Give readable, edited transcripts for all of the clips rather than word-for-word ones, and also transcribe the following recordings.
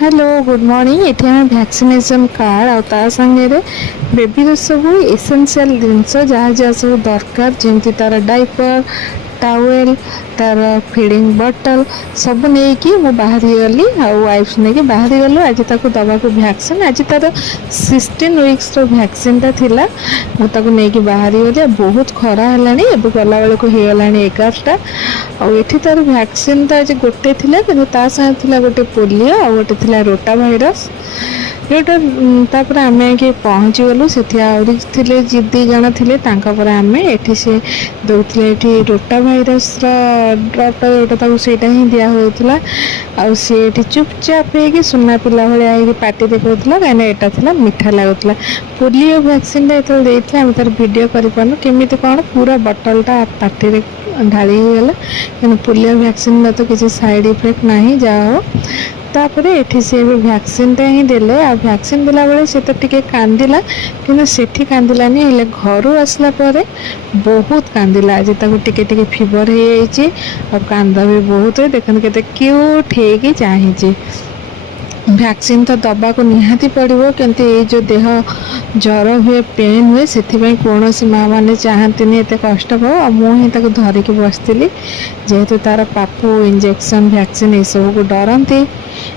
Hello good morning ये आम vaccination card आ संगे बेबी सब एसेंशियल जिनस जहाँ जहाँ सब दरकार जमी तार डाइपर टावेल तार फीडिंग बटल सब नहीं कि बाहर गली वाइफ्स नहीं बाहर गलु आज ताको दबा को वैक्सीन आज तार 16 वीक्स वैक्सीन था मुझे नहीं बाहर गली बहुत खरा है गला बेलू हो गला 11टा आठी तार वैक्सीन तो आज गोटे थी कि गोटे पोलियो आ गोटे थी रोटा भाइरस जोटा तापर आम कि पहुँची गलु से दी जन थे आम ये से दौले रोटा भाइरस ड्रपटा जोटा सेटा ही दिहला आ सी चुपचाप हो सुना पिला भाई पार्टी कहला कहीं यहाँ था मीठा लगुला पोलियो वैक्सीन जो देते आम तार भिड करूँ केमी कौन पूरा बटलटा पार्टी ढाली गला कि पोलियो वैक्सीन तो किसी साइड इफेक्ट ना जहा हो तापर ये सी वैक्सीनटा ही देले आ वैक्सीन देला बेले से तो टिके कांदिला कि सेठी कांदिलानी हेले घर आसला परे बहुत कांदिला आज ताको टिके टिके फीवर हो जाइए और कांद भी बहुत है देखते केते क्यूट है चाहिए वैक्सीन तो दबा को निहाती पड़ो किंतु ये जो देह ज्वर हुए पेन हुए से कौन माँ मैंने चाहती एत कष्ट पाओ मुझे धरिकी बसती जेहेतु तार पापू इंजेक्शन वैक्सीन ये सब को डरती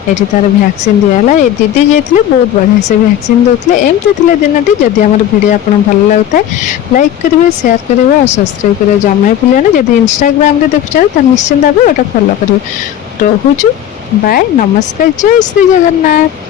ये तार वैक्सीन दिहला ये दीदी जाइए बहुत बढ़िया से वैक्सीन देते एमती थे दिन टी जदि आम भिडियो आप भल लगुए लाइक करेंगे शेयर करेंगे और सब्सक्राइब करेंगे जमा भूलें जब इंस्टाग्राम देखुं तो निश्चिंत भाव गोटे फॉलो करेंगे रोचु बाय नमस्कार जय श्री जगन्नाथ।